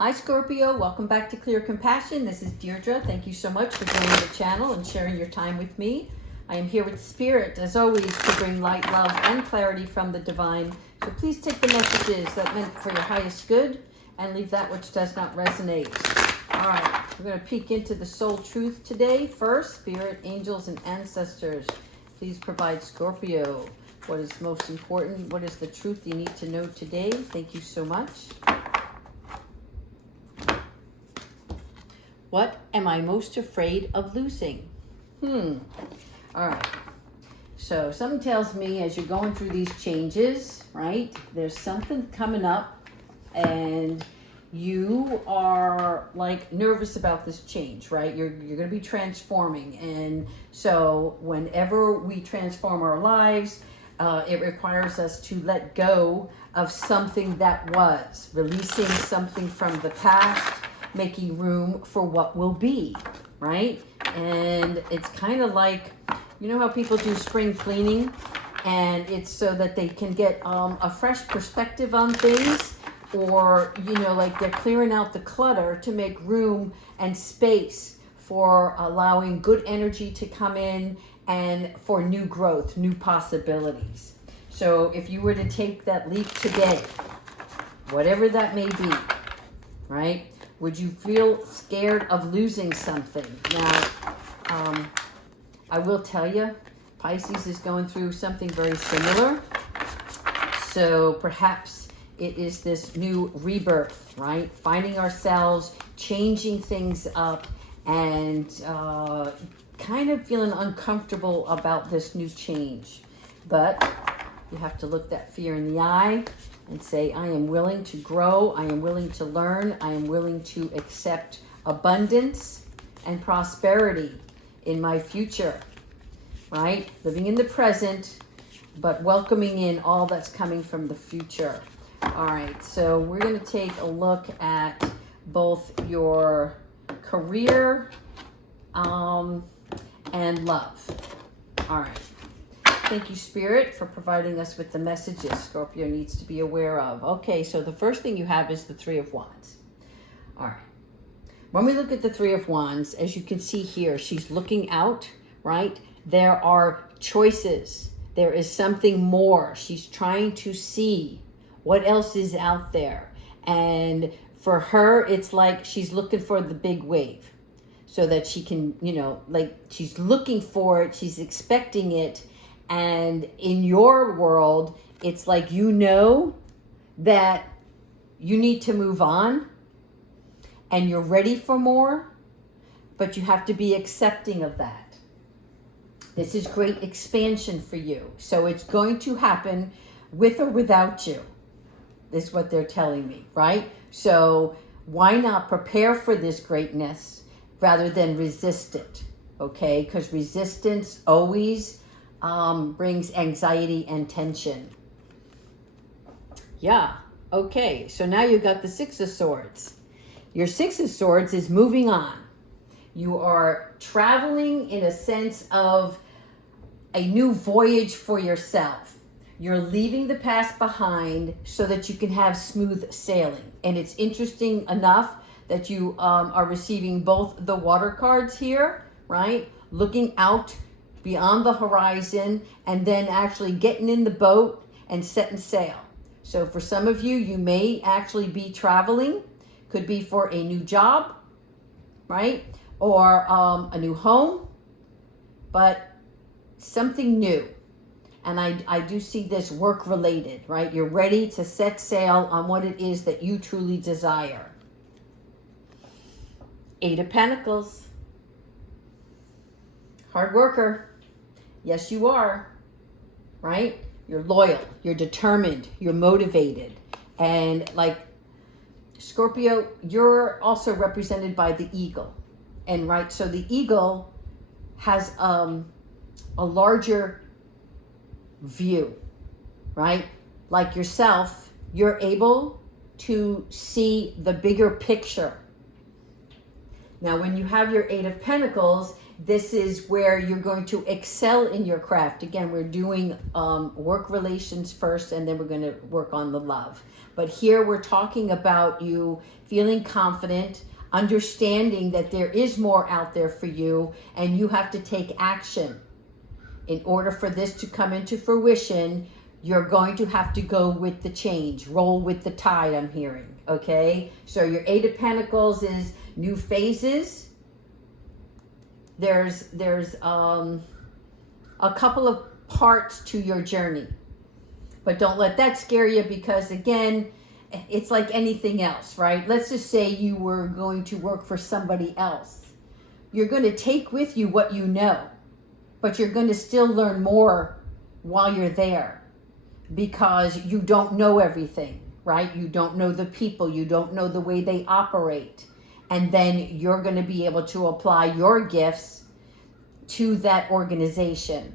Hi Scorpio, welcome back to Clear Compassion. This is Deirdre. Thank you so much for joining the channel and sharing your time with me. I am here with Spirit, as always, to bring light, love, and clarity from the divine. So please take the messages that meant for your highest good and leave that which does not resonate. All right, we're going to peek into the soul truth today. First, Spirit, angels, and ancestors, please provide Scorpio what is most important. What is the truth you need to know today? Thank you so much. What am I most afraid of losing? All right. So something tells me as you're going through these changes, right, there's something coming up and you are like nervous about this change, right? You're going to be transforming. And so whenever we transform our lives, it requires us to let go of something that was, releasing something from the past, making room for what will be, right? And it's kind of like, you know how people do spring cleaning, and it's so that they can get a fresh perspective on things, or, you know, like they're clearing out the clutter to make room and space for allowing good energy to come in and for new growth, new possibilities. So if you were to take that leap today, whatever that may be, right? Would you feel scared of losing something? Now, I will tell you, Pisces is going through something very similar. So perhaps it is this new rebirth, right? Finding ourselves, changing things up, and kind of feeling uncomfortable about this new change. But you have to look that fear in the eye and say, I am willing to grow, I am willing to learn, I am willing to accept abundance and prosperity in my future, right? Living in the present, but welcoming in all that's coming from the future. All right, so we're going to take a look at both your career and love. All right. Thank you, Spirit, for providing us with the messages Scorpio needs to be aware of. Okay, so the first thing you have is the Three of Wands. All right. When we look at the Three of Wands, as you can see here, she's looking out, right? There are choices. There is something more. She's trying to see what else is out there. And for her, it's like she's looking for the big wave so that she can, you know, like she's looking for it, she's expecting it. And in your world, it's like you know that you need to move on and you're ready for more, but you have to be accepting of that. This is great expansion for you. So it's going to happen with or without you, is what they're telling me, right? So why not prepare for this greatness rather than resist it, okay? Because resistance always brings anxiety and tension. Yeah, okay, so now you got the Six of Swords. Your Six of Swords is moving on. You are traveling in a sense of a new voyage for yourself. You're leaving the past behind so that you can have smooth sailing. And it's interesting enough that you are receiving both the water cards here, right? Looking out beyond the horizon, and then actually getting in the boat and setting sail. So for some of you, you may actually be traveling. Could be for a new job, right? Or a new home, but something new. And I do see this work related, right? You're ready to set sail on what it is that you truly desire. Eight of Pentacles. Hard worker. Yes, you are, right? You're loyal, you're determined, you're motivated. And like Scorpio, you're also represented by the eagle. And right, so the eagle has a larger view, right? Like yourself, you're able to see the bigger picture. Now, when you have your Eight of Pentacles, this is where you're going to excel in your craft. Again, we're doing work relations first, and then we're going to work on the love. But here we're talking about you feeling confident, understanding that there is more out there for you and you have to take action. In order for this to come into fruition, you're going to have to go with the change, roll with the tide, I'm hearing, okay? So your Eight of Pentacles is new phases. There's a couple of parts to your journey. But don't let that scare you, because again, it's like anything else, right? Let's just say you were going to work for somebody else. You're going to take with you what you know, but you're going to still learn more while you're there, because you don't know everything, right? You don't know the people, you don't know the way they operate. And then you're going to be able to apply your gifts to that organization.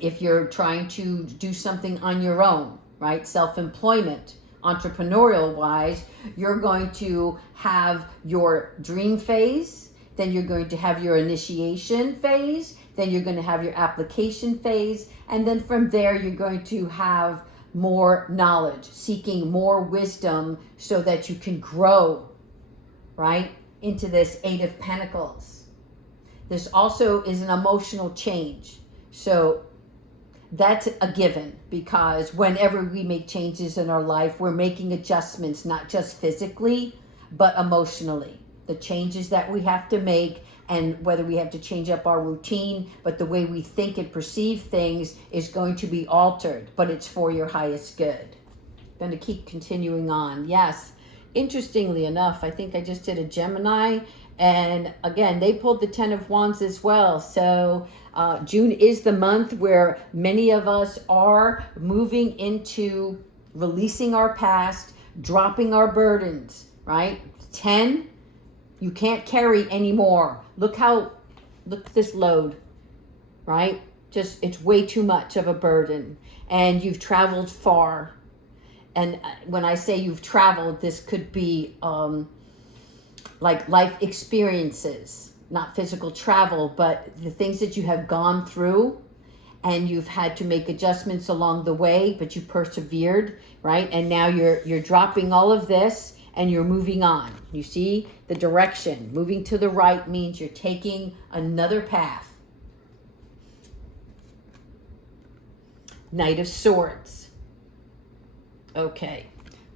If you're trying to do something on your own, right? Self-employment, entrepreneurial wise, you're going to have your dream phase, then you're going to have your initiation phase, then you're going to have your application phase, and then from there you're going to have more knowledge, seeking more wisdom so that you can grow, right, into this Eight of Pentacles. This also is an emotional change. So that's a given, because whenever we make changes in our life, we're making adjustments, not just physically, but emotionally. The changes that we have to make, and whether we have to change up our routine, but the way we think and perceive things is going to be altered, but it's for your highest good. Going to keep continuing on. Yes, interestingly enough, I think I just did a Gemini, and again, they pulled the Ten of Wands as well. So June is the month where many of us are moving into releasing our past, dropping our burdens, right? 10, you can't carry anymore. Look at this load, right? Just, it's way too much of a burden. And you've traveled far. And when I say you've traveled, this could be like life experiences, not physical travel, but the things that you have gone through, and you've had to make adjustments along the way, but you persevered, right? And now you're dropping all of this and you're moving on. You see the direction. Moving to the right means you're taking another path. Knight of Swords. Okay.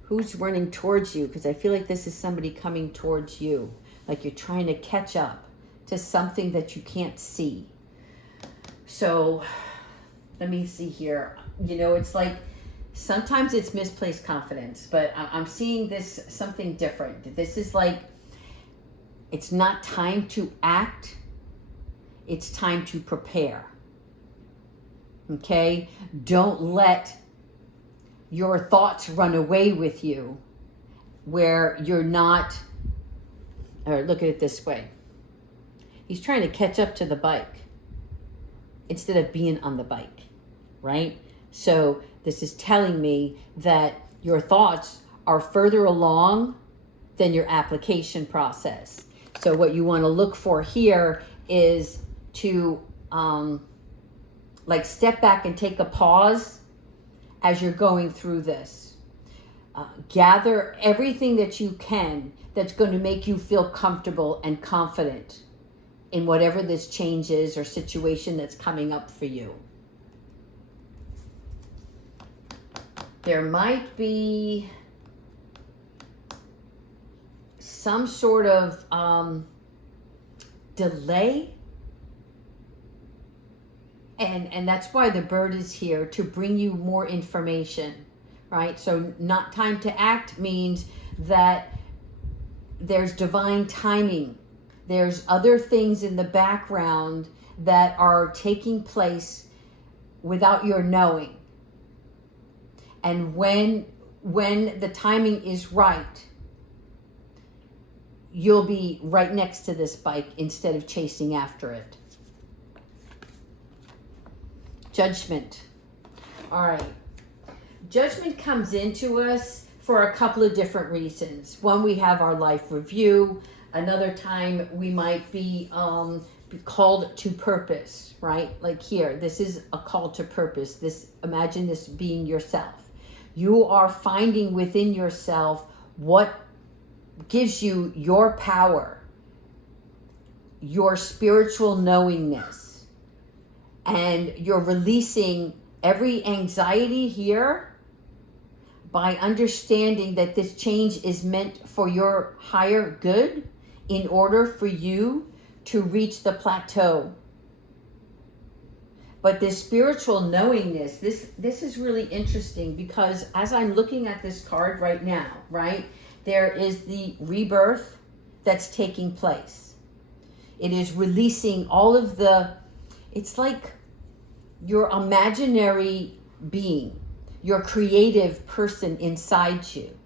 Who's running towards you? Because I feel like this is somebody coming towards you. Like you're trying to catch up to something that you can't see. So let me see here. You know, it's like sometimes it's misplaced confidence, but I'm seeing this something different. This is like, it's not time to act. It's time to prepare. Okay? Don't let your thoughts run away with you where you're not, or look at it this way. He's trying to catch up to the bike instead of being on the bike, right? So this is telling me that your thoughts are further along than your application process. So what you want to look for here is to like step back and take a pause as you're going through this. Gather everything that you can that's going to make you feel comfortable and confident in whatever this change is or situation that's coming up for you. There might be some sort of delay. And that's why the bird is here, to bring you more information, right? So not time to act means that there's divine timing. There's other things in the background that are taking place without your knowing. And when the timing is right, you'll be right next to this bike instead of chasing after it. Judgment. All right. Judgment comes into us for a couple of different reasons. One, we have our life review. Another time we might be called to purpose, right? Like here, this is a call to purpose. Imagine this being yourself. You are finding within yourself what gives you your power, your spiritual knowingness, and you're releasing every anxiety here by understanding that this change is meant for your higher good in order for you to reach the plateau. But this spiritual knowingness, this is really interesting, because as I'm looking at this card right now, right, there is the rebirth that's taking place. It is releasing all of it's like your imaginary being, your creative person inside you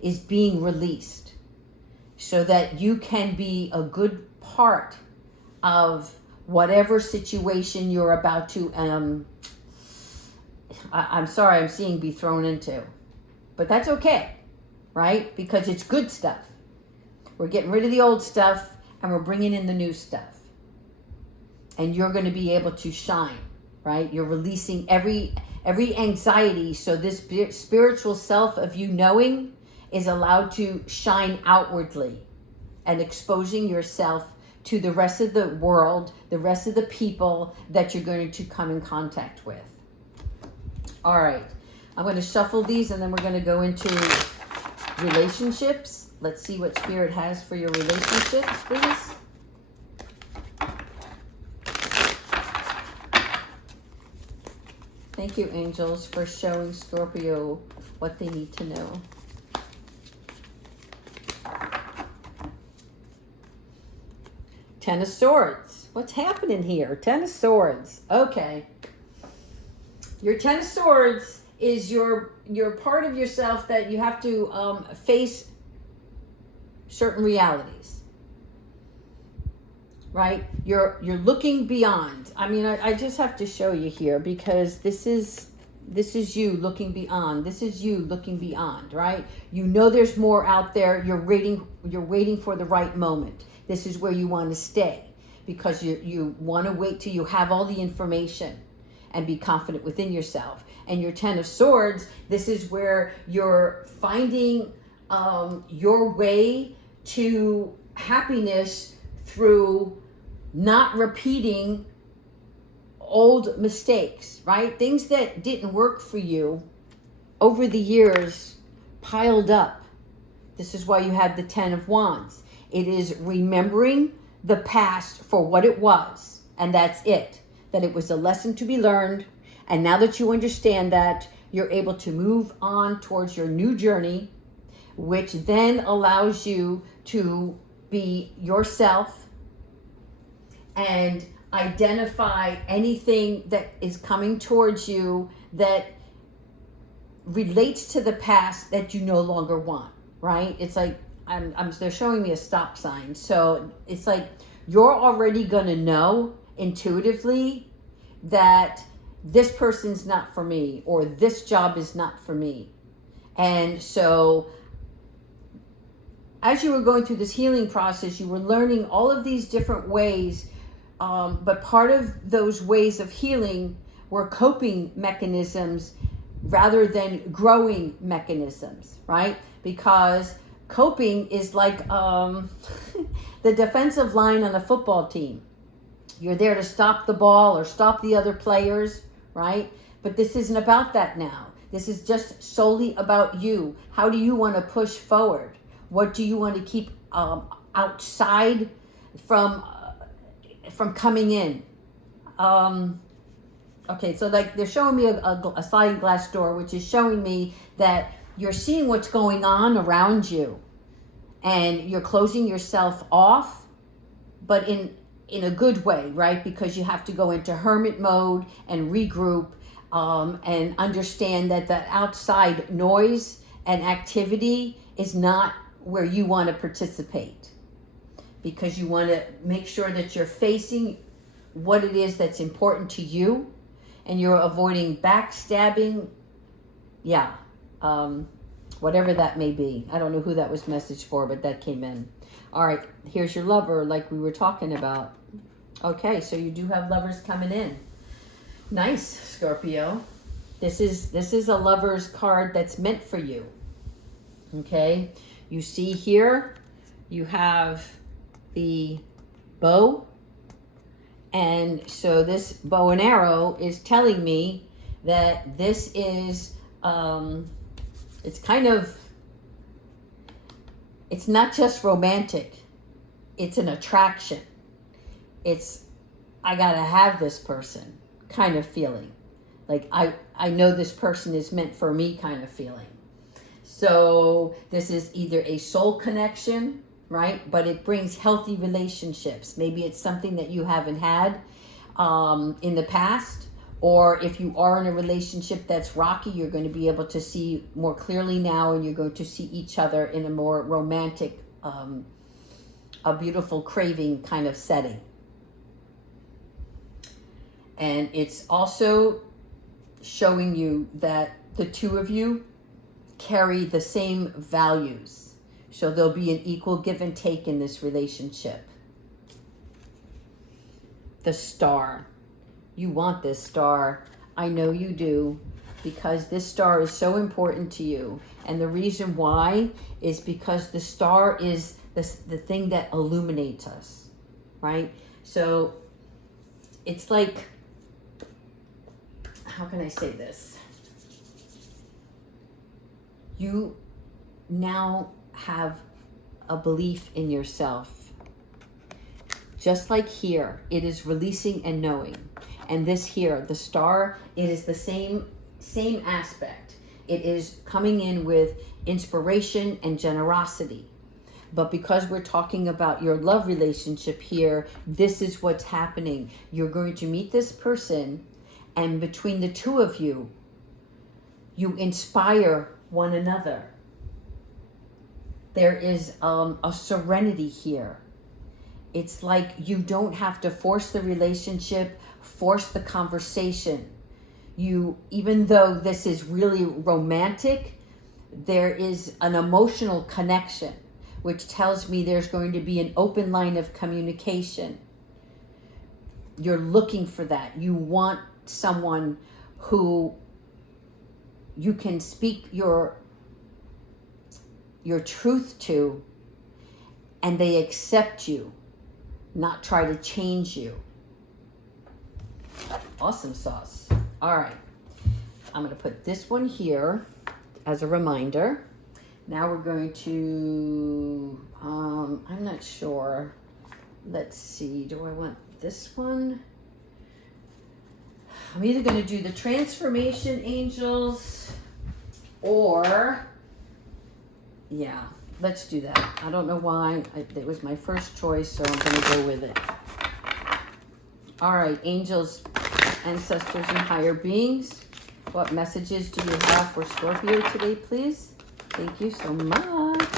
is being released so that you can be a good part of whatever situation you're about to, I'm sorry, I'm seeing be thrown into. But that's okay, right? Because it's good stuff. We're getting rid of the old stuff and we're bringing in the new stuff. And you're going to be able to shine, right? You're releasing every anxiety, so this spiritual self of you knowing is allowed to shine outwardly and exposing yourself to the rest of the world, the rest of the people that you're going to come in contact with. All right, I'm going to shuffle these and then we're going to go into relationships. Let's see what Spirit has for your relationships, please. Thank you, angels, for showing Scorpio what they need to know. Ten of Swords. What's happening here? Ten of Swords. Okay. Your Ten of Swords is your part of yourself that you have to face certain realities. Right? You're looking beyond. I mean, I just have to show you here, because this is you looking beyond. This is you looking beyond, right? You know there's more out there. You're waiting for the right moment. This is where you want to stay, because you want to wait till you have all the information and be confident within yourself. And your Ten of Swords, this is where you're finding your way to happiness through not repeating old mistakes, right? Things that didn't work for you over the years piled up. This is why you have the Ten of Wands. It is remembering the past for what it was, and that's it. That it was a lesson to be learned, and now that you understand that, you're able to move on towards your new journey, which then allows you to be yourself and identify anything that is coming towards you that relates to the past that you no longer want, right? It's like, they're showing me a stop sign. So it's like you're already going to know intuitively that this person's not for me, or this job is not for me. And so as you were going through this healing process, you were learning all of these different ways. But part of those ways of healing were coping mechanisms rather than growing mechanisms, right? Because coping is like the defensive line on a football team. You're there to stop the ball or stop the other players, right? But this isn't about that now. This is just solely about you. How do you want to push forward? What do you want to keep outside from coming in? Okay, so like they're showing me a sliding glass door, which is showing me that you're seeing what's going on around you, and you're closing yourself off, but in a good way, right? Because you have to go into hermit mode and regroup, and understand that the outside noise and activity is not where you want to participate, because you want to make sure that you're facing what it is that's important to you, and you're avoiding backstabbing. Yeah. Whatever that may be. I don't know who that was messaged for, but that came in. All right, here's your lover, like we were talking about. Okay, so you do have lovers coming in. Nice, Scorpio. This is a lover's card that's meant for you. Okay, You see here, you have the bow. And so this bow and arrow is telling me that this is, it's kind of, it's not just romantic. It's an attraction. It's, I gotta have this person kind of feeling. Like, I know this person is meant for me kind of feeling. So this is either a soul connection, right? But it brings healthy relationships. Maybe it's something that you haven't had in the past. Or if you are in a relationship that's rocky, you're going to be able to see more clearly now, and you're going to see each other in a more romantic, a beautiful craving kind of setting. And it's also showing you that the two of you carry the same values. So there'll be an equal give and take in this relationship. The star. You want this star. I know you do, because this star is so important to you. And the reason why is because the star is the thing that illuminates us, right? So it's like, how can I say this? You now have a belief in yourself. Just like here, it is releasing and knowing. And this here, the star, it is the same aspect. It is coming in with inspiration and generosity. But because we're talking about your love relationship here, this is what's happening. You're going to meet this person, and between the two of you, you inspire one another. There is a serenity here. It's like you don't have to force the relationship, force the conversation. You, even though this is really romantic, there is an emotional connection, which tells me there's going to be an open line of communication. You're looking for that. You want someone who you can speak your truth to, and they accept you, not try to change you. Awesome sauce. All right. I'm going to put this one here as a reminder. Now we're going to, I'm not sure. Let's see. Do I want this one? I'm either going to do the transformation angels or, yeah, let's do that. I don't know why. It was my first choice, so I'm going to go with it. All right, angels, ancestors, and higher beings. What messages do you have for Scorpio today, please? Thank you so much.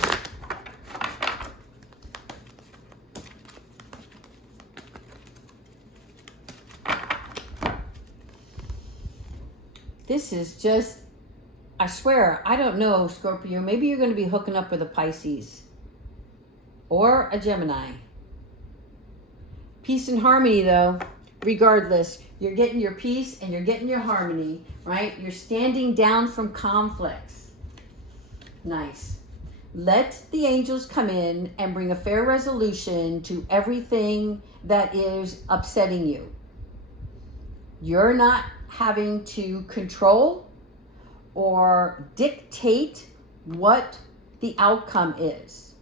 This is just, I swear, I don't know, Scorpio. Maybe you're going to be hooking up with a Pisces or a Gemini. Peace and harmony, though. Regardless, you're getting your peace and you're getting your harmony, right? You're standing down from conflicts. Nice. Let the angels come in and bring a fair resolution to everything that is upsetting you. You're not having to control or dictate what the outcome is.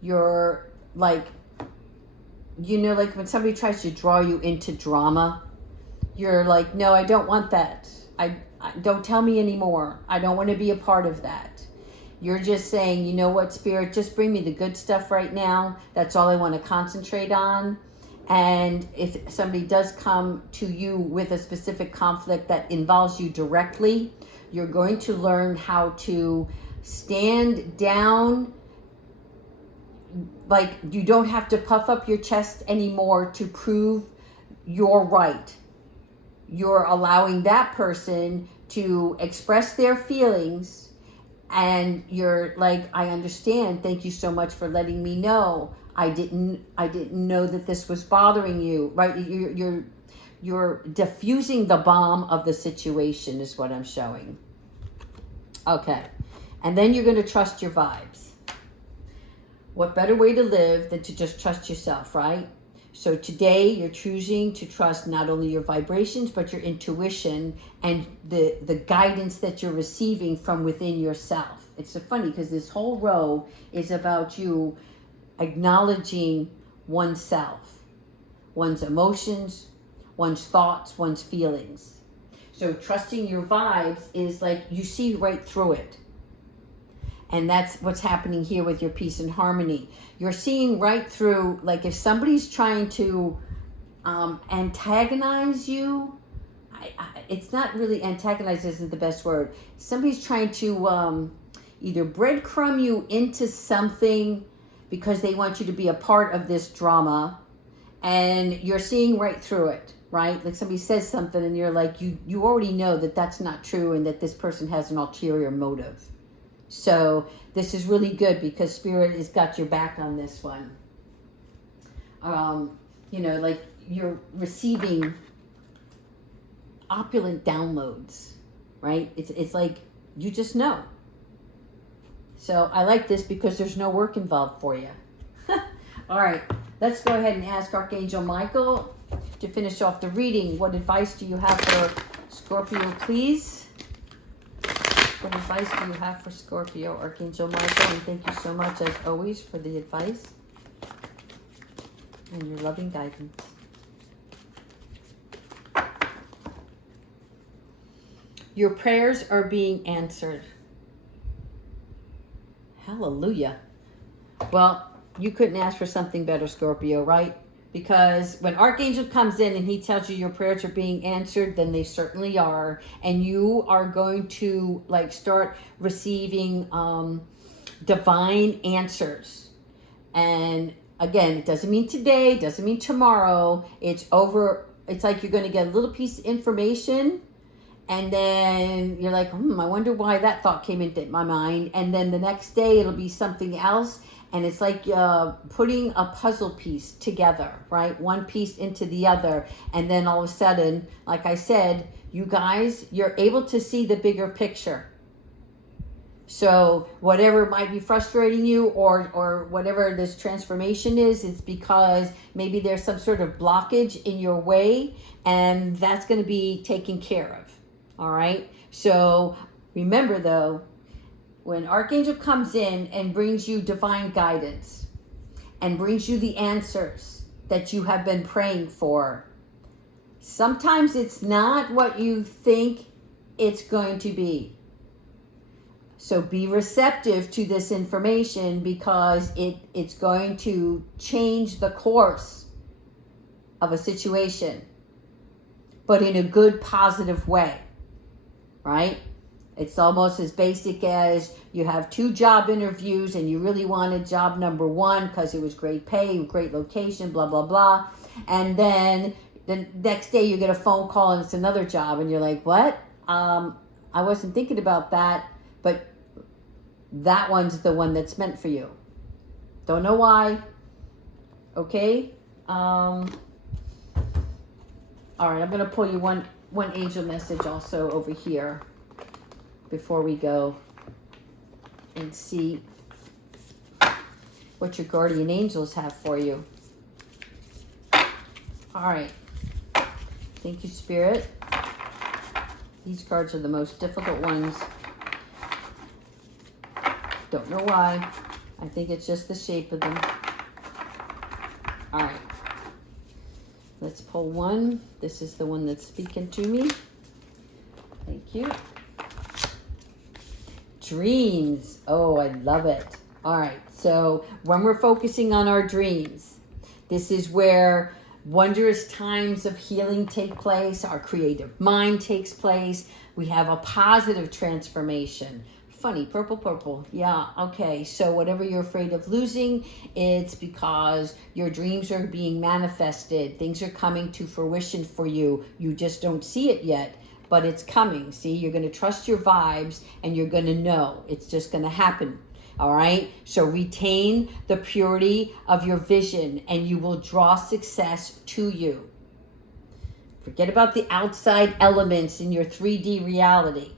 You're like, you know, like when somebody tries to draw you into drama, you're like, no, I don't want that. I don't tell me anymore. I don't want to be a part of that. You're just saying, you know what, Spirit, just bring me the good stuff right now. That's all I want to concentrate on. And if somebody does come to you with a specific conflict that involves you directly, you're going to learn how to stand down. Like, you don't have to puff up your chest anymore to prove you're right. You're allowing that person to express their feelings, and you're like, I understand. Thank you so much for letting me know. I didn't know that this was bothering you, right? You're diffusing the bomb of the situation is what I'm showing. Okay. And then you're going to trust your vibes. What better way to live than to just trust yourself, right? So today you're choosing to trust not only your vibrations, but your intuition and the guidance that you're receiving from within yourself. It's so funny because this whole row is about you acknowledging oneself, one's emotions, one's thoughts, one's feelings. So trusting your vibes is like you see right through it. And that's what's happening here with your peace and harmony. You're seeing right through, like if somebody's trying to antagonize you, it's not really antagonize isn't the best word. Somebody's trying to either breadcrumb you into something because they want you to be a part of this drama, and you're seeing right through it, right? Like somebody says something and you're like, you already know that that's not true and that this person has an ulterior motive. So this is really good because Spirit has got your back on this one. Like you're receiving opulent downloads, right? It's like you just know. So I like this because there's no work involved for you. All right, let's go ahead and ask Archangel Michael to finish off the reading. What advice do you have for Scorpio, please? What advice do you have for Scorpio, Archangel Michael? And thank you so much, as always, for the advice and your loving guidance. Your prayers are being answered. Hallelujah. Well, you couldn't ask for something better, Scorpio, right? Because when Archangel comes in and he tells you your prayers are being answered, then they certainly are. And you are going to start receiving divine answers. And again, it doesn't mean today, it doesn't mean tomorrow. It's like you're going to get a little piece of information. And then you're like, I wonder why that thought came into my mind. And then the next day it'll be something else. And it's like putting a puzzle piece together, right? One piece into the other. And then all of a sudden, like I said, you guys, you're able to see the bigger picture. So whatever might be frustrating you or whatever this transformation is, it's because maybe there's some sort of blockage in your way. And that's going to be taken care of. All right. So remember, though, when Archangel comes in and brings you divine guidance and brings you the answers that you have been praying for, sometimes it's not what you think it's going to be. So be receptive to this information because it's going to change the course of a situation, but in a good, positive way. Right? It's almost as basic as you have 2 job interviews and you really wanted job number 1 because it was great pay, great location, blah, blah, blah. And then the next day you get a phone call and it's another job and you're like, what? I wasn't thinking about that, but that one's the one that's meant for you. Don't know why. Okay? All right, I'm going to pull you one angel message also over here before we go and see what your guardian angels have for you. All right. Thank you, Spirit. These cards are the most difficult ones. Don't know why. I think it's just the shape of them. All right. Let's pull one. This is the one that's speaking to me. Thank you. Dreams. Oh, I love it. All right. So when we're focusing on our dreams, this is where wondrous times of healing take place. Our creative mind takes place. We have a positive transformation. Funny, purple. Yeah, okay. So whatever you're afraid of losing, it's because your dreams are being manifested. Things are coming to fruition for you. You just don't see it yet, but it's coming. See, you're going to trust your vibes and you're going to know. It's just going to happen. All right. So retain the purity of your vision and you will draw success to you. Forget about the outside elements in your 3D reality.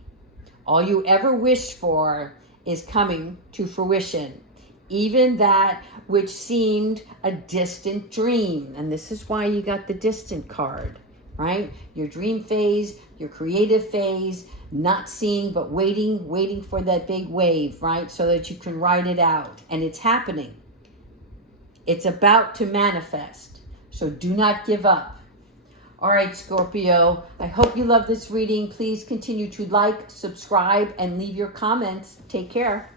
All you ever wished for is coming to fruition even that which seemed a distant dream. And this is why you got the distant card, right? Your dream phase, your creative phase, not seeing but waiting for that big wave, right? So that you can ride it out. And it's happening. It's about to manifest. So do not give up. All right, Scorpio, I hope you love this reading. Please continue to like, subscribe, and leave your comments. Take care.